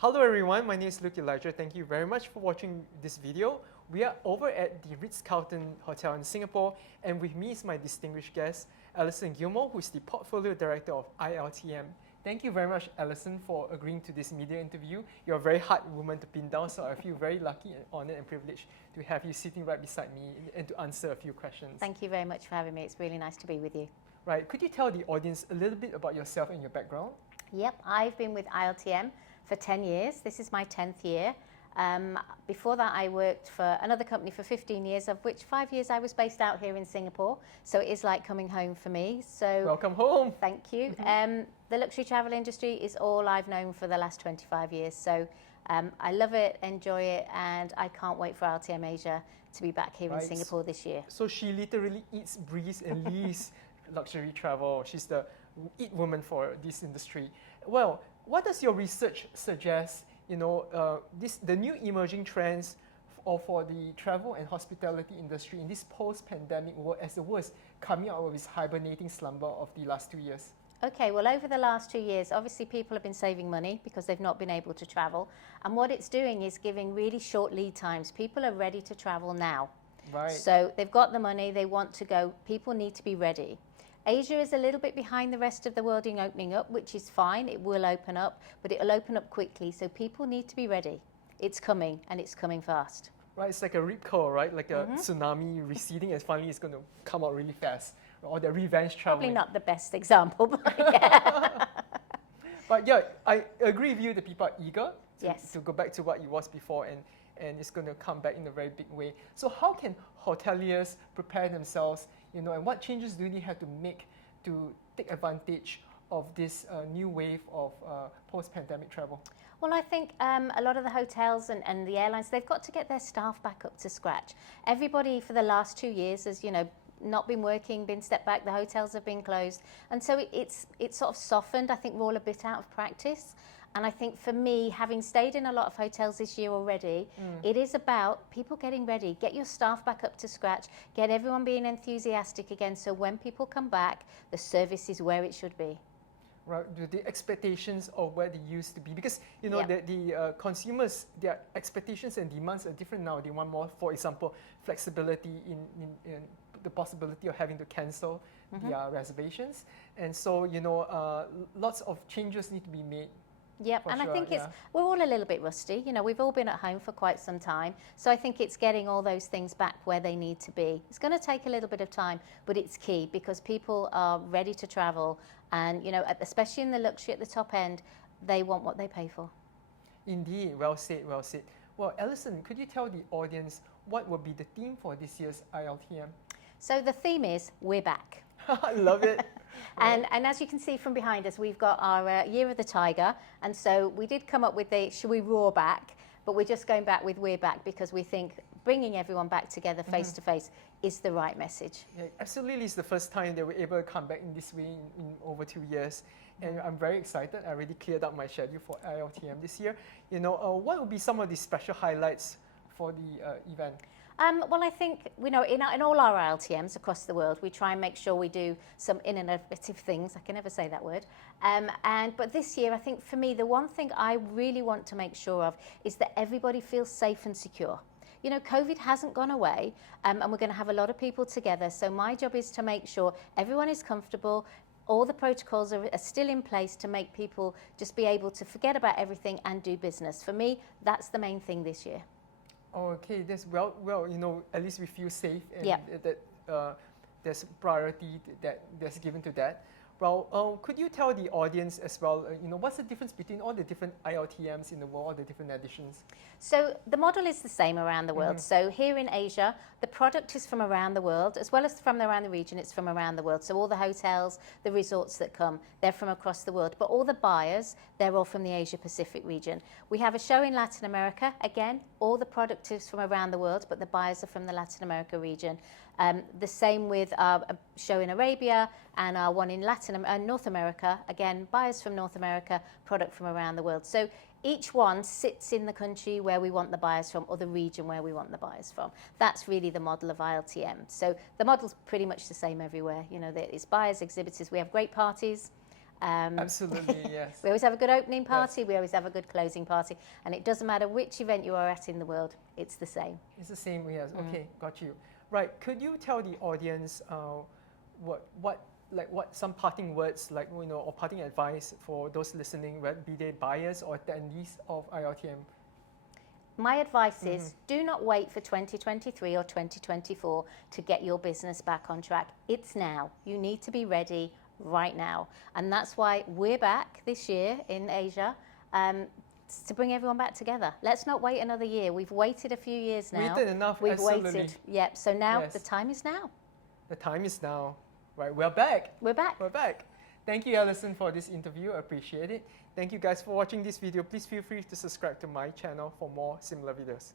Hello everyone, my name is Luke Elijah. Thank you very much for watching this video. We are over at the Ritz-Carlton Hotel in Singapore, and with me is my distinguished guest, Alison Gilmore, who is the Portfolio Director of ILTM. Thank you very much, Alison, for agreeing to this media interview. You're a very hard woman to pin down, so I feel very lucky and honored and privileged to have you sitting right beside me and to answer a few questions. Thank you very much for having me. It's really nice to be with you. Right, could you tell the audience a little bit about yourself and your background? Yep, I've been with ILTM for 10 years. This is my 10th year. Before that, I worked for another company for 15 years, of which 5 years I was based out here in Singapore. So it is like coming home for me. So welcome home. Thank you. The luxury travel industry is all I've known for the last 25 years. So I love it, enjoy it, and I can't wait for ILTM Asia to be back here in Singapore this year. So she literally eats, breathes, and lives luxury travel. She's the it woman for this industry. Well, what does your research suggest? The new emerging trends for the travel and hospitality industry in this post-pandemic world, as the world is coming out of this hibernating slumber of the last 2 years? Okay, well, over the last 2 years, obviously people have been saving money because they've not been able to travel. And what it's doing is giving really short lead times. People are ready to travel now. Right. So they've got the money, they want to go. People need to be ready. Asia is a little bit behind the rest of the world in opening up, which is fine. It will open up, but it will open up quickly. So people need to be ready. It's coming, and it's coming fast. Right, it's like a rip curl, right? Like a tsunami receding, and finally it's going to come out really fast. Or the revenge traveling. Probably not the best example, but yeah. But yeah, I agree with you that people are eager to go back to what it was before, and it's going to come back in a very big way. So how can hoteliers prepare themselves, and what changes do they have to make to take advantage of this new wave of post-pandemic travel? Well, I think a lot of the hotels and the airlines, they've got to get their staff back up to scratch. Everybody for the last 2 years has, not been working, been stepped back, the hotels have been closed. And so it's sort of softened. I think we're all a bit out of practice. And I think for me, having stayed in a lot of hotels this year already, it is about people getting ready. Get your staff back up to scratch. Get everyone being enthusiastic again. So when people come back, the service is where it should be. Right, the expectations of where they used to be. Because, the consumers, their expectations and demands are different now. They want more, for example, flexibility in the possibility of having to cancel their reservations. And so, lots of changes need to be made. Yep, and sure, I think we're all a little bit rusty. We've all been at home for quite some time. So I think it's getting all those things back where they need to be. It's going to take a little bit of time, but it's key because people are ready to travel. And, especially in the luxury at the top end, they want what they pay for. Indeed, well said, well said. Well, Alison, could you tell the audience what will be the theme for this year's ILTM? So the theme is, we're back. I love it. And as you can see from behind us, we've got our Year of the Tiger. And so we did come up with the Shall We Roar Back? But we're just going back with We're Back because we think bringing everyone back together face to face is the right message. Yeah, absolutely, it's the first time that we're able to come back in this way in over 2 years. And I'm very excited. I already cleared up my schedule for ILTM this year. What would be some of the special highlights for the event? Well, I think, in all our ILTMs across the world, we try and make sure we do some innovative things. I can never say that word. But this year, I think for me, the one thing I really want to make sure of is that everybody feels safe and secure. COVID hasn't gone away, and we're going to have a lot of people together. So my job is to make sure everyone is comfortable. All the protocols are still in place to make people just be able to forget about everything and do business. For me, that's the main thing this year. Okay, that's well, at least we feel safe and that there's priority that's given to that. Well, could you tell the audience as well, what's the difference between all the different ILTMs in the world, all the different editions? So the model is the same around the world. So here in Asia, the product is from around the world, as well as from around the region, it's from around the world. So all the hotels, the resorts that come, they're from across the world. But all the buyers, they're all from the Asia Pacific region. We have a show in Latin America. Again, all the product is from around the world, but the buyers are from the Latin America region. The same with a show in Arabia and our one in North America. Again, buyers from North America, product from around the world. So each one sits in the country where we want the buyers from or the region where we want the buyers from. That's really the model of ILTM. So the model's pretty much the same everywhere. It's buyers, exhibitors. We have great parties. Absolutely, yes. We always have a good opening party, we always have a good closing party, and it doesn't matter which event you are at in the world, it's the same. It's the same, yes. Okay, got you. Right, could you tell the audience what some parting words, like, you know, or parting advice for those listening, be they buyers or attendees of ILTM? My advice is do not wait for 2023 or 2024 to get your business back on track. It's now. You need to be ready right now. And that's why we're back this year in Asia to bring everyone back together. Let's not wait another year. We've waited a few years now. Waited enough, We've absolutely. waited. Yep. So now Yes. the time is now. The time is now. Right, we're back. We're back. We're back. Thank you, Alison, for this interview. I appreciate it. Thank you guys for watching this video. Please feel free to subscribe to my channel for more similar videos.